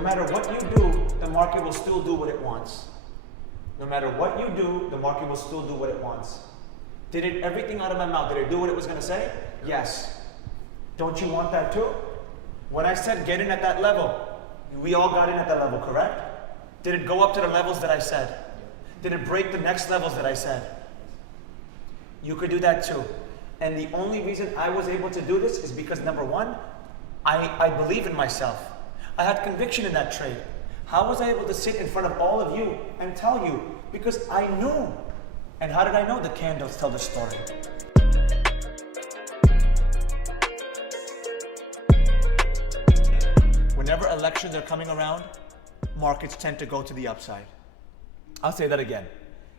no matter what you do, the market will still do what it wants. No matter what you do, the market will still do what it wants. Did it, everything out of my mouth, did it do what it was going to say? Yes. Don't you want that too? When I said get in at that level, we all got in at that level, correct? Did it go up to the levels that I said? Did it break the next levels that I said? You could do that too. And the only reason I was able to do this is because number one, I believe in myself. I had conviction in that trade. How was I able to sit in front of all of you and tell you? Because I knew. And how did I know? The candles tell the story. Whenever elections are coming around, markets tend to go to the upside. I'll say that again.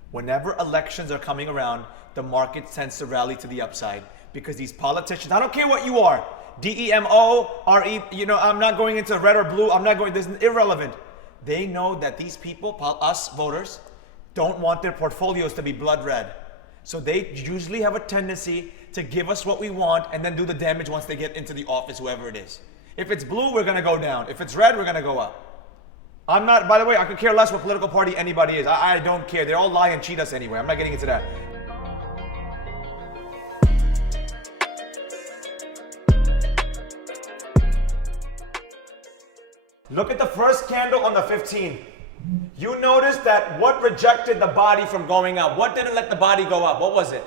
Whenever elections are coming around, the market tends to rally to the upside because these politicians, I don't care what you are, DEMO, RE, I'm not going into red or blue, this is irrelevant. They know that these people, us voters, don't want their portfolios to be blood red. So they usually have a tendency to give us what we want and then do the damage once they get into the office, whoever it is. If it's blue, we're gonna go down. If it's red, we're gonna go up. I'm not, by the way, I could care less what political party anybody is. I don't care. They all lie and cheat us anyway. I'm not getting into that. Look at the first candle on the 15th. You notice that what rejected the body from going up? What didn't let the body go up? What was it?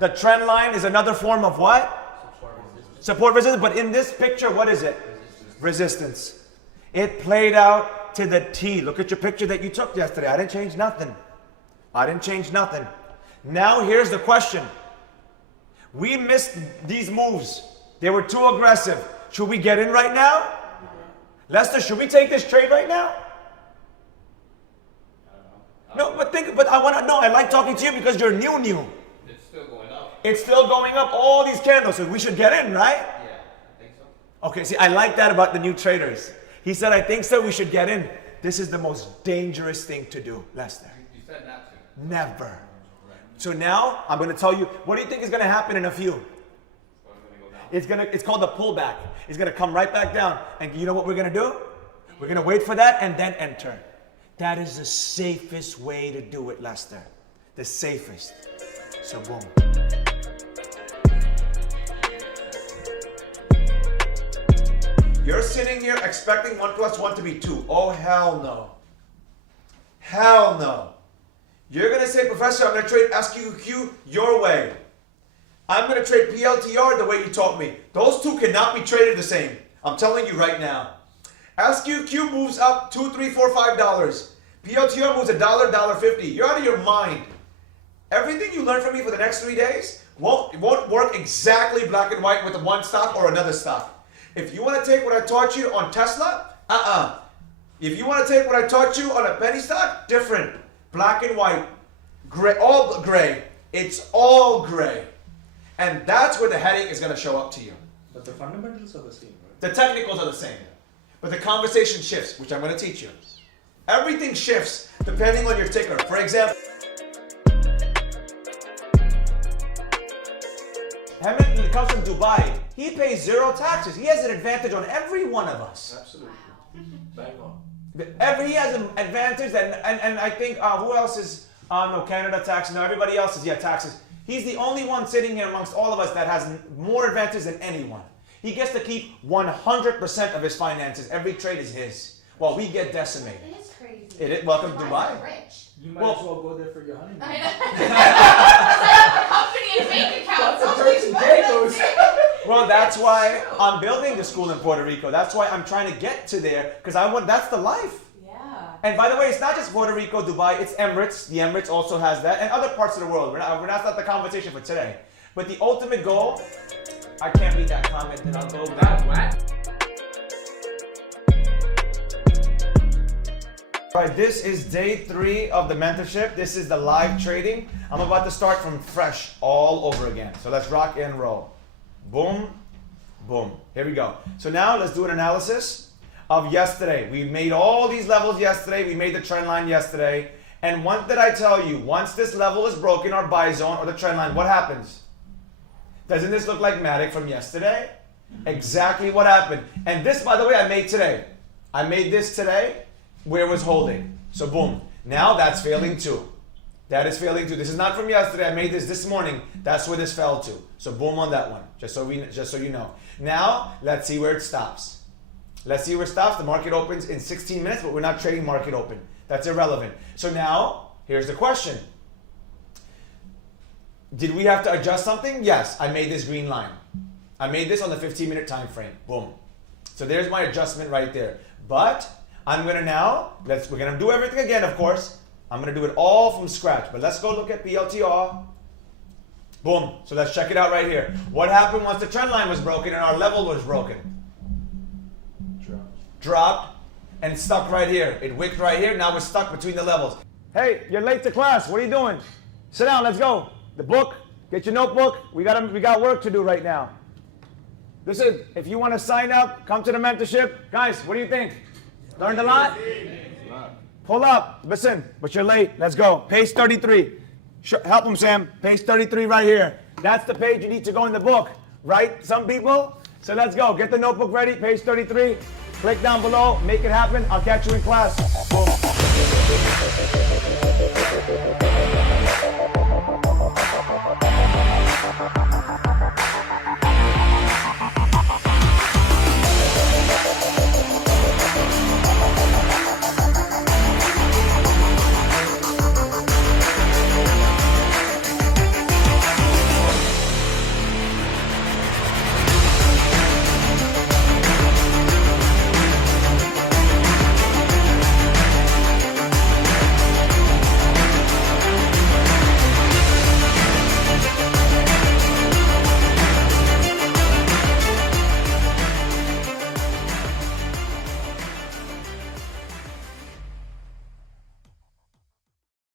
The trend line is another form of what? Support resistance. But in this picture, what is it? Resistance. It played out to the T. Look at your picture that you took yesterday. I didn't change nothing. Now here's the question. We missed these moves. They were too aggressive. Should we get in right now? Lester, should we take this trade right now? No, but I want to know. I like talking to you because you're new. It's still going up. It's still going up, all these candles, so we should get in, right? Yeah, I think so. Okay, see, I like that about the new traders. He said, I think so, we should get in. This is the most dangerous thing to do, Lester. You said not to. Never. So now, I'm going to tell you, what do you think is going to happen in a few? It's called the pullback. It's going to come right back down. And you know what we're going to do? We're going to wait for that and then enter. That is the safest way to do it, Lester. The safest. So boom. You're sitting here expecting 1 + 1 to be 2. Oh, hell no. Hell no. You're going to say, Professor, I'm going to trade SQQ your way. I'm going to trade PLTR the way you taught me. Those two cannot be traded the same. I'm telling you right now. SQQ moves up $2, $3, $4, $5. PLTR moves $1, $1.50. You're out of your mind. Everything you learn from me for the next 3 days won't work exactly black and white with one stock or another stock. If you want to take what I taught you on Tesla, If you want to take what I taught you on a penny stock, different. Black and white. Gray, all gray. It's all gray. And that's where the headache is going to show up to you. But the fundamentals are the same, right? The technicals are the same. But the conversation shifts, which I'm going to teach you. Everything shifts depending on your ticker. For example, Hemant comes from Dubai. He pays 0 taxes. He has an advantage on every one of us. Absolutely. Bang on. He has an advantage, and I think, who else is, no, Canada taxes, no, everybody else is, taxes. He's the only one sitting here amongst all of us that has more advantage than anyone. He gets to keep 100% of his finances. Every trade is his, while we get decimated. It is crazy. It is. Welcome to Dubai. Rich. You might as well go there for your honeymoon. I know. Set up a company and bank account. That's the Turks and Caicos. Well, that's why I'm building the school in Puerto Rico. That's why I'm trying to get to there, because that's the life. Yeah. And by the way, it's not just Puerto Rico, Dubai, it's Emirates. The Emirates also has that, and other parts of the world. That's not the conversation for today. But the ultimate goal, I can't read that comment, and I'll go back. What? All right, this is day 3 of the mentorship. This is the live trading. I'm about to start from fresh all over again. So let's rock and roll. Boom, boom. Here we go. So now let's do an analysis of yesterday. We made all these levels yesterday. We made the trend line yesterday. And what did I tell you? Once this level is broken, our buy zone or the trend line, what happens? Doesn't this look like Matic from yesterday? Exactly what happened. And this, by the way, I made today. I made this today where it was holding. So boom. Now that's failing too. That is failing too. This is not from yesterday. I made this morning. That's where this fell to. So boom on that one. Just so you know. Now let's see where it stops. Let's see where it stops. The market opens in 16 minutes, but we're not trading market open. That's irrelevant. So now here's the question. Did we have to adjust something? Yes. I made this green line. I made this on the 15-minute time frame. Boom. So there's my adjustment right there. But I'm gonna now, we're gonna do everything again, of course. I'm gonna do it all from scratch. But let's go look at PLTR. Boom. So let's check it out right here. What happened once the trend line was broken and our level was broken? Dropped and stuck right here. It wicked right here. Now we're stuck between the levels. Hey, you're late to class. What are you doing? Sit down. Let's go. The book. Get your notebook. We got work to do right now. Listen, if you want to sign up, come to the mentorship. Guys, what do you think? Learned a lot? Pull up. Listen, but you're late. Let's go. Page 33. Help them, Sam. Page 33 right here. That's the page you need to go in the book, right? Some people? So let's go. Get the notebook ready. Page 33. Click down below. Make it happen. I'll catch you in class. Boom.